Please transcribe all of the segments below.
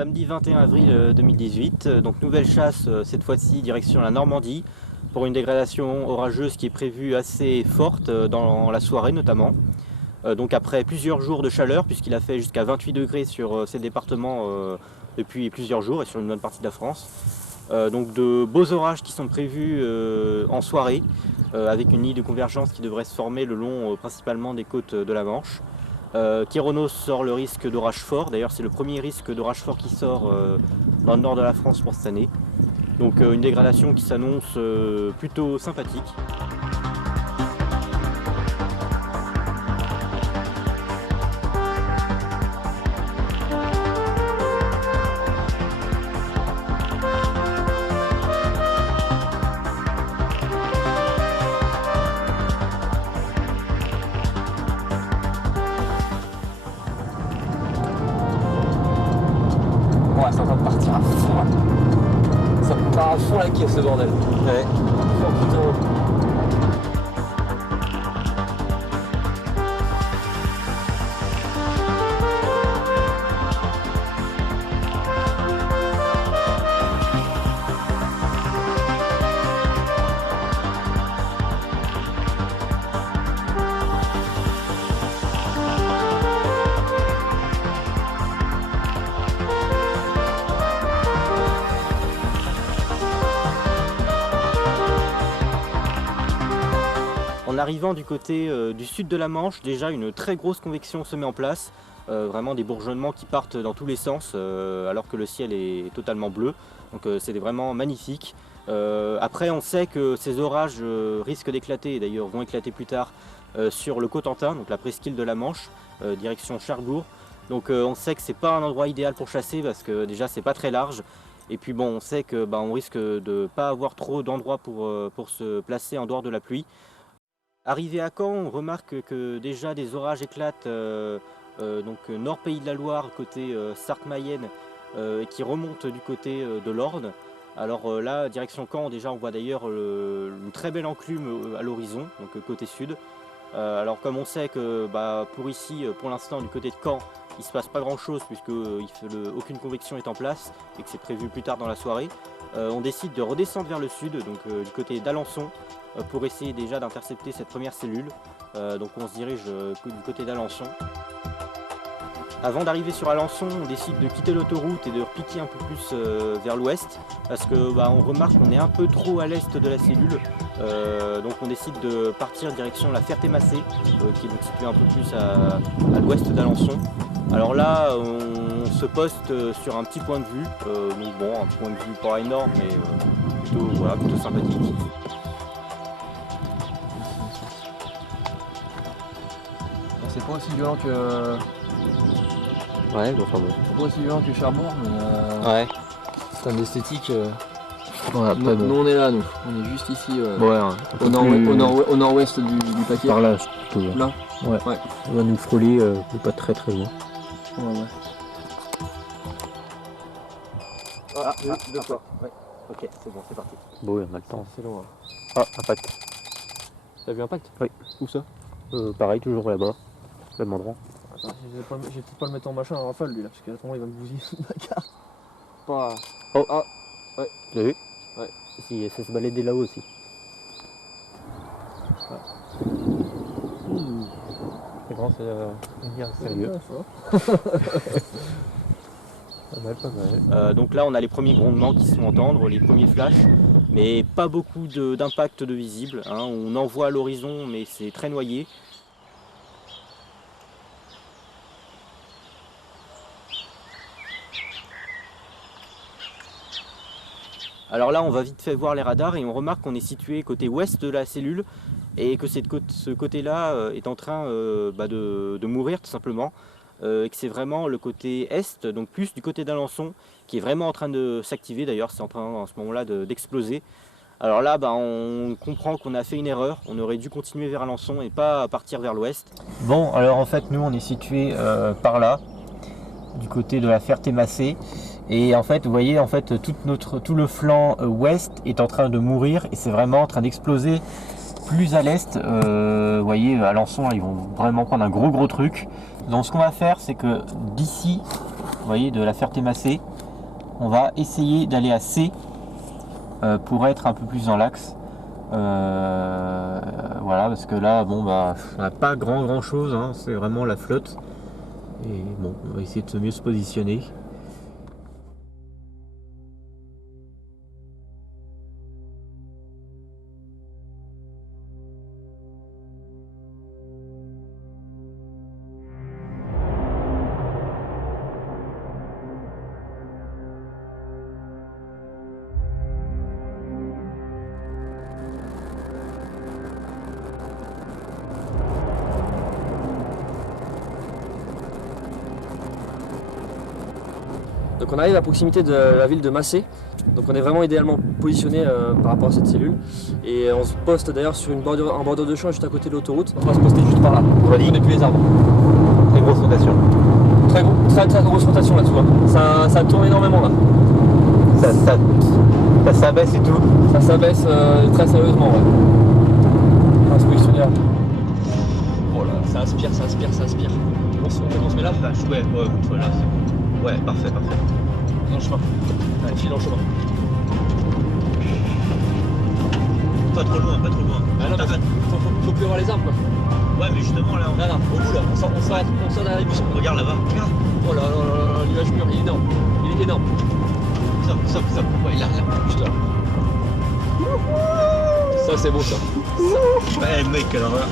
Samedi 21 avril 2018, donc nouvelle chasse, cette fois-ci direction la Normandie, pour une dégradation orageuse qui est prévue assez forte dans la soirée notamment. Donc après plusieurs jours de chaleur, puisqu'il a fait jusqu'à 28 degrés sur ces départements depuis plusieurs jours et sur une bonne partie de la France. Donc de beaux orages qui sont prévus en soirée, avec une ligne de convergence qui devrait se former le long principalement des côtes de la Manche. Kéronos sort le risque d'orage fort, d'ailleurs c'est le premier risque d'orage fort qui sort dans le nord de la France pour cette année. Donc une dégradation qui s'annonce plutôt sympathique. Ouais, c'est en train de partir à fond là. Ça part à fond la caisse ce bordel. Ouais. Oh putain. En arrivant du côté du sud de la Manche, déjà une très grosse convection se met en place, vraiment des bourgeonnements qui partent dans tous les sens alors que le ciel est totalement bleu, donc c'est vraiment magnifique. Après on sait que ces orages risquent d'éclater, et d'ailleurs vont éclater plus tard sur le Cotentin, donc la presqu'île de la Manche, direction Cherbourg. Donc on sait que c'est pas un endroit idéal pour chasser parce que déjà c'est pas très large. Et puis bon, on sait que on risque de ne pas avoir trop d'endroits pour se placer en dehors de la pluie. Arrivé à Caen, on remarque que déjà des orages éclatent donc nord Pays de la Loire, côté Sarthe-Mayenne, qui remontent du côté de l'Orne. Alors là, direction Caen, déjà on voit d'ailleurs une très belle enclume à l'horizon, donc côté sud. Alors comme on sait que pour ici, pour l'instant du côté de Caen, il ne se passe pas grand chose puisque aucune convection est en place et que c'est prévu plus tard dans la soirée. On décide de redescendre vers le sud, donc du côté d'Alençon, pour essayer déjà d'intercepter cette première cellule. Donc on se dirige du côté d'Alençon. Avant d'arriver sur Alençon, on décide de quitter l'autoroute et de repiquer un peu plus vers l'ouest parce que on remarque qu'on est un peu trop à l'est de la cellule. Donc on décide de partir direction la Ferté-Macé, qui est donc située un peu plus à l'ouest d'Alençon. Alors là, on se poste sur un petit point de vue, donc bon, un point de vue pas énorme, mais plutôt sympathique. C'est pas aussi violent que. Ouais, bon, enfin bon. C'est pas aussi violent que Cherbourg, mais. Ouais. C'est un esthétique. Ouais, après, nous on est là, nous. On est juste ici. Ouais, au nord-ouest du paquet. Par là, je trouve. Là. Ouais. On va nous frôler, pas très loin. Ouais. Ah, deux fois. Ouais. Ok, c'est bon, c'est parti. Bon, oui, on a le temps. C'est loin. Ah, impact. T'as vu impact? Oui. Où ça? Pareil, toujours là-bas. Même endroit. Attends, je vais peut-être pas le mettre en machin en rafale lui là, parce qu'à ce moment il va me bousiller ma carte. Pas. Oh. Ah. Ouais. Tu l'as vu? Ouais. Si, ça se baladait là-haut aussi. C'est grand, c'est bien sérieux. Pas mal. Donc là, on a les premiers grondements qui se font entendre, les premiers flashs, mais pas beaucoup d'impact de visible. Hein. On en voit à l'horizon, mais c'est très noyé. Alors là, on va vite fait voir les radars et on remarque qu'on est situé côté ouest de la cellule et que ce côté-là est en train de mourir tout simplement. Et que c'est vraiment le côté est, donc plus du côté d'Alençon, qui est vraiment en train de s'activer. D'ailleurs, c'est en train en ce moment-là d'exploser. Alors là, on comprend qu'on a fait une erreur. On aurait dû continuer vers Alençon et pas partir vers l'ouest. Bon, alors en fait, nous, on est situé par là, du côté de la Ferté-Macé. Et en fait, vous voyez, en fait, tout le flanc ouest est en train de mourir et c'est vraiment en train d'exploser plus à l'est. Vous voyez, à Alençon, ils vont vraiment prendre un gros truc. Donc ce qu'on va faire, c'est que d'ici, vous voyez, de la Ferté-Macé, On va essayer d'aller à C pour être un peu plus dans l'axe. Voilà, parce que là, bon, bah, on n'a pas grand chose, hein, c'est vraiment la flotte. Et bon, on va essayer de mieux se positionner. Donc on arrive à proximité de la ville de Massé, donc on est vraiment idéalement positionné par rapport à cette cellule. Et on se poste d'ailleurs sur en bordure de champ juste à côté de l'autoroute. On va se poster juste par là, on n'est plus les arbres. Très grosse rotation. Très grosse rotation là, tu vois. Ça tourne énormément là. Ça s'abaisse et tout. Ça s'abaisse très sérieusement, ouais. On va se positionner là. Oh là, ça aspire. On se met là. Ouais, voilà. Ouais, parfait. Dans le chemin. Allez, file dans le chemin. Pas trop loin. Ah non, faut plus avoir les arbres quoi. Ouais, mais justement là, Non, au bout là, on sort derrière les buissons. regarde là-bas. Regarde. Oh là, le nuage mûr, il est énorme. Ça. Ouais, là. Putain. Ça c'est beau ça. Ouais, mec, alors là.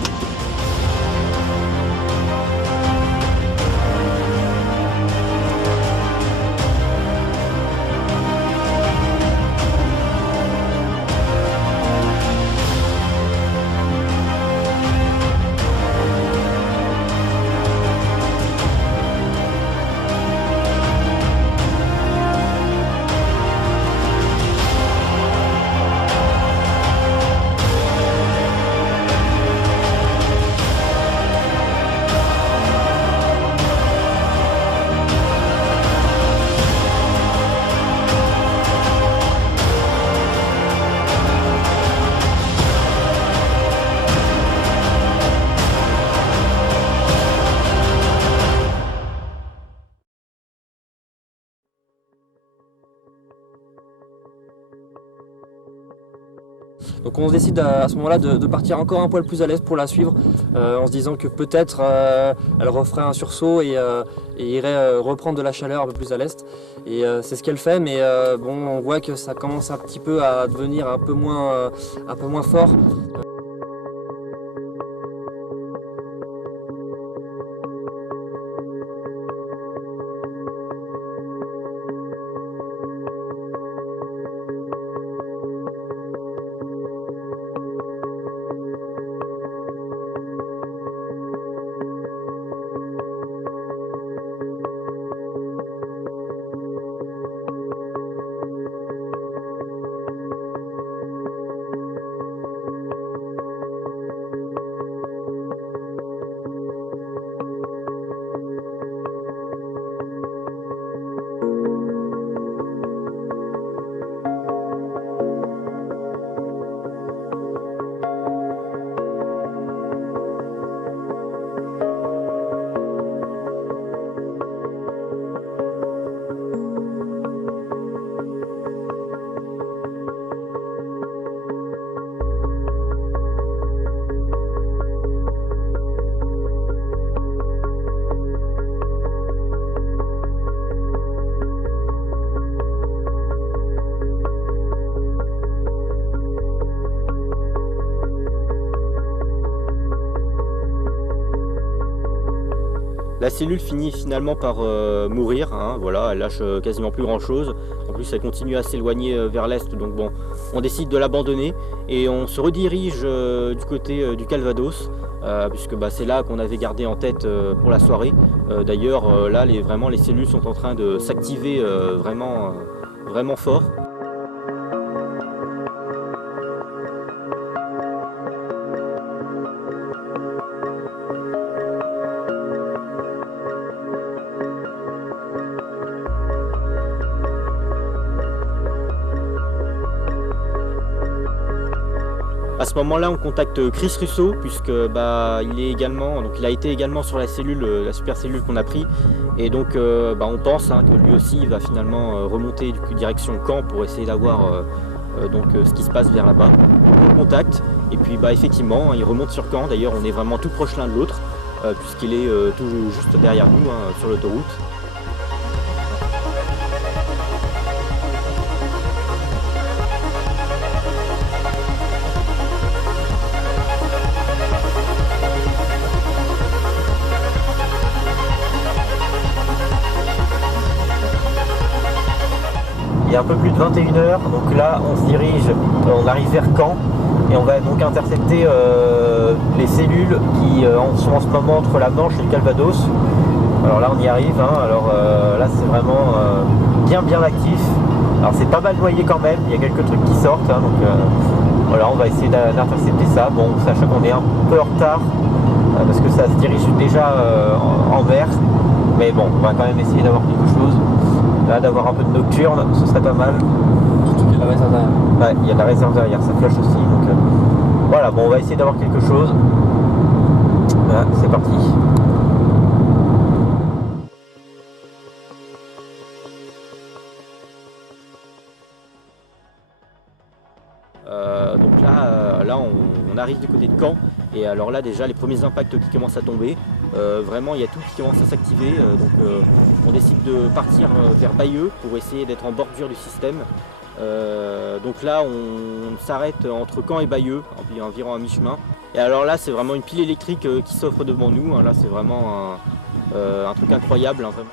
Donc on se décide à ce moment-là de partir encore un poil plus à l'est pour la suivre, en se disant que peut-être elle referait un sursaut et irait reprendre de la chaleur un peu plus à l'est. Et c'est ce qu'elle fait, mais bon, on voit que ça commence un petit peu à devenir un peu moins fort. La cellule finit finalement par mourir, hein, voilà, elle lâche quasiment plus grand chose. En plus elle continue à s'éloigner vers l'est, donc bon, on décide de l'abandonner et on se redirige du côté du Calvados, puisque bah, c'est là qu'on avait gardé en tête pour la soirée. D'ailleurs là vraiment les cellules sont en train de s'activer vraiment fort. À ce moment-là, on contacte Chris Russo, puisque il a été également sur la cellule, la super cellule qu'on a pris, et donc on pense que lui aussi il va finalement remonter direction Caen pour essayer d'avoir ce qui se passe vers là-bas. On le contacte, et puis effectivement, il remonte sur Caen. D'ailleurs, on est vraiment tout proche l'un de l'autre, puisqu'il est tout juste derrière nous sur l'autoroute. Il est un peu plus de 21h, donc là on arrive vers Caen et on va donc intercepter les cellules qui sont en ce moment entre la Manche et le Calvados. Alors là on y arrive, là c'est vraiment bien actif. Alors c'est pas mal noyé quand même, il y a quelques trucs qui sortent, donc voilà, on va essayer d'intercepter ça. Bon, sachant qu'on est un peu en retard parce que ça se dirige déjà en mer, mais bon, on va quand même essayer d'avoir quelque chose. Là, d'avoir un peu de nocturne, ce serait pas mal. Surtout qu'il y a la réserve derrière. Ouais, il y a de la réserve derrière, ça flash aussi. Donc voilà, bon, on va essayer d'avoir quelque chose. Voilà, c'est parti. Donc là on arrive du côté de Caen, et alors là déjà les premiers impacts qui commencent à tomber. Vraiment il y a tout qui commence à s'activer, on décide de partir vers Bayeux pour essayer d'être en bordure du système. Donc là on s'arrête entre Caen et Bayeux, environ à mi-chemin. Et alors là c'est vraiment une pile électrique qui s'offre devant nous, là c'est vraiment un truc incroyable, vraiment.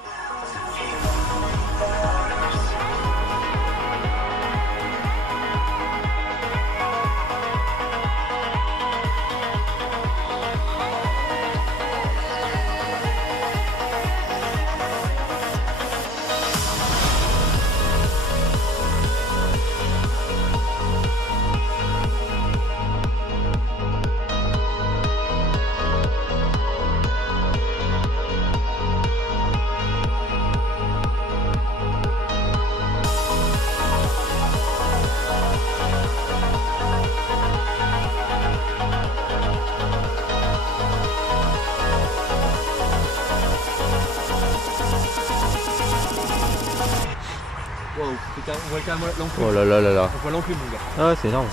Wow, on voit quand même l'enclume. Oh là là là là. On voit l'enclume, mon gars. Ah ouais, c'est énorme.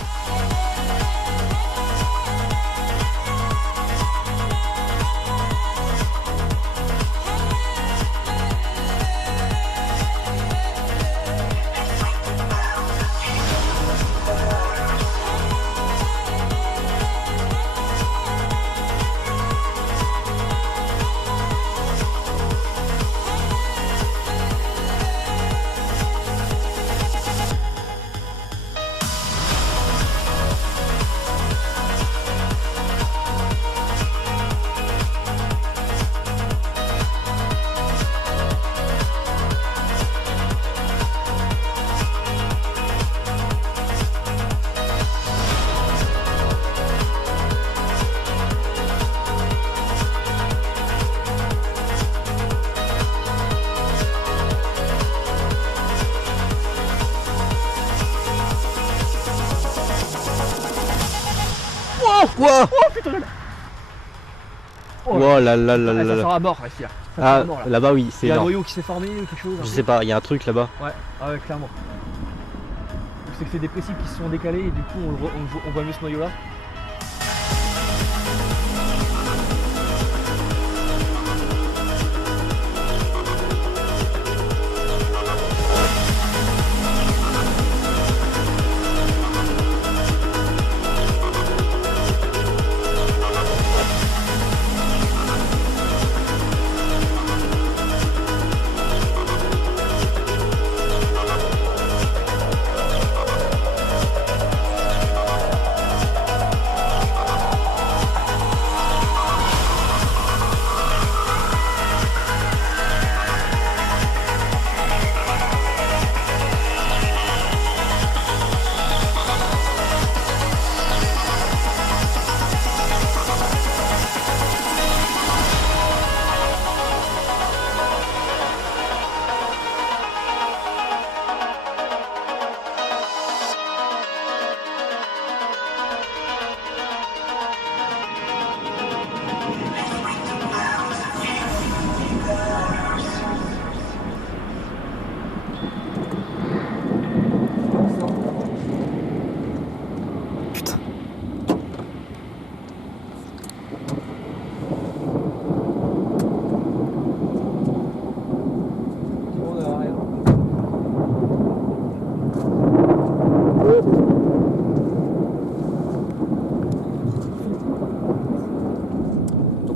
Wow. Oh putain là là. Oh là là là là Ça là. sera à mort là, ici. Ah, là-bas oui, c'est Il y a un énorme. noyau qui s'est formé ou quelque chose. Je sais pas, il y a un truc là-bas. Ouais, ah ouais, clairement. C'est que c'est des précipices qui se sont décalés et du coup on voit mieux ce noyau là.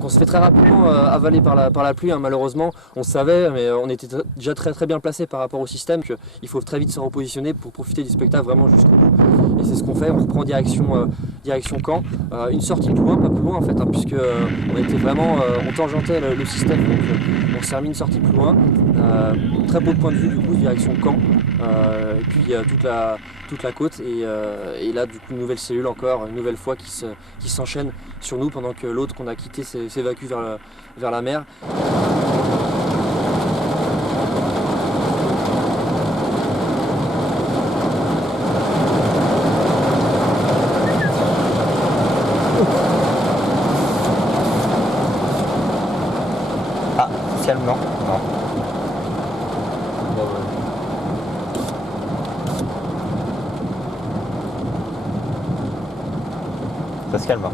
on se fait très rapidement avaler par la pluie, hein, malheureusement. On savait, mais on était déjà très bien placé par rapport au système. Il faut très vite se repositionner pour profiter du spectacle vraiment jusqu'au bout. Et c'est ce qu'on fait, on reprend direction Caen. Une sortie plus loin, pas plus loin en fait, hein, puisque on était vraiment, on tangentait le système, donc on s'est remis une sortie plus loin. Très beau point de vue du coup, direction Caen. Et puis toute la côte et là du coup une nouvelle cellule encore, une nouvelle fois qui s'enchaîne sur nous pendant que l'autre qu'on a quitté s'évacue vers la mer. Ah, c'est calme, non? Non. Ça se calme. Hein.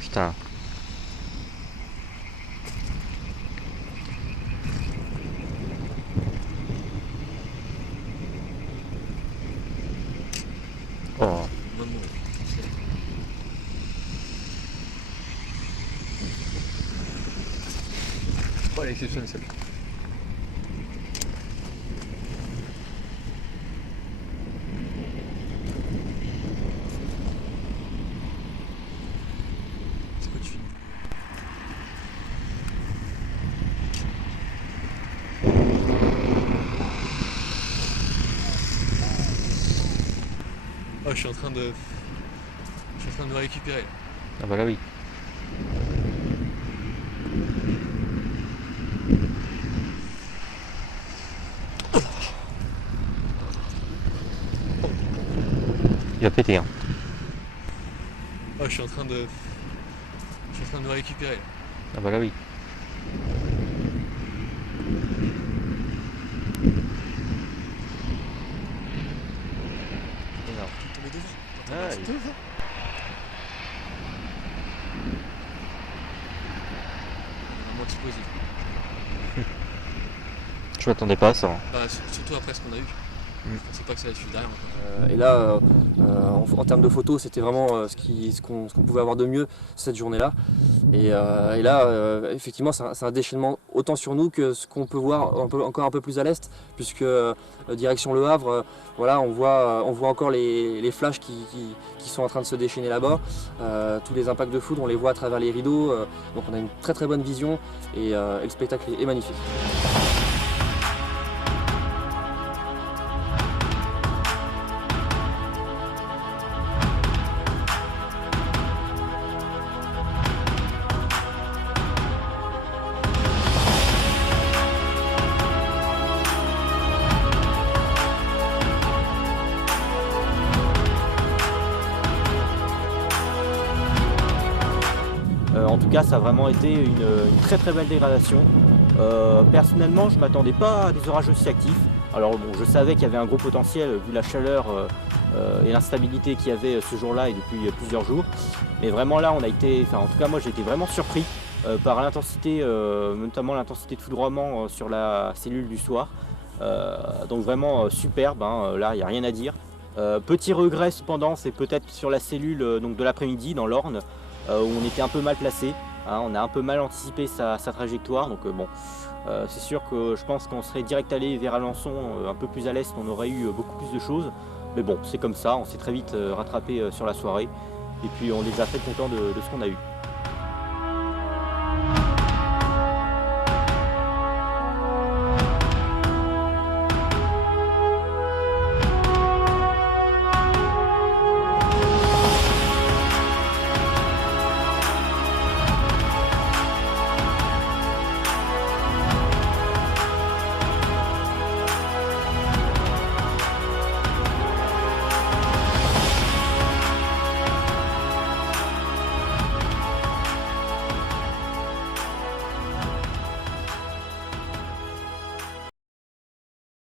Putain. Oh. Oh, elle est exceptionnelle celle-là. C'est quoi tu filmes? Oh, je suis en train de me récupérer là. Ah bah là oui. Il va péter hein. Oh, je suis en train de me récupérer là. Ah bah là oui. Tomber devant. Ah, Tomber devant. Vraiment explosif. Je m'attendais pas à ça. Hein. Bah, surtout après ce qu'on a eu. Je pensais pas que ça allait suivre derrière. Et là, en termes de photos, c'était vraiment ce qu'on pouvait avoir de mieux cette journée-là. Et là, effectivement, c'est un déchaînement autant sur nous que ce qu'on peut voir encore un peu plus à l'est, puisque direction Le Havre, voilà, on voit encore les flashs qui sont en train de se déchaîner là-bas. Tous les impacts de foudre, on les voit à travers les rideaux. Donc on a une très bonne vision et le spectacle est magnifique. En tout cas, ça a vraiment été une très belle dégradation. Personnellement, je ne m'attendais pas à des orages aussi actifs. Alors bon, je savais qu'il y avait un gros potentiel vu la chaleur et l'instabilité qu'il y avait ce jour-là et depuis plusieurs jours. Mais vraiment là, on a été, en tout cas moi j'ai été vraiment surpris par l'intensité, notamment l'intensité de foudroiement sur la cellule du soir. Donc vraiment superbe, hein, là il n'y a rien à dire. Petit regret cependant, c'est peut-être sur la cellule donc de l'après-midi dans l'Orne, où on était un peu mal placé, hein, on a un peu mal anticipé sa trajectoire, donc bon, c'est sûr que je pense qu'on serait direct allé vers Alençon, un peu plus à l'est, on aurait eu beaucoup plus de choses, mais bon, c'est comme ça, on s'est très vite rattrapé sur la soirée, et puis on est déjà très content de ce qu'on a eu.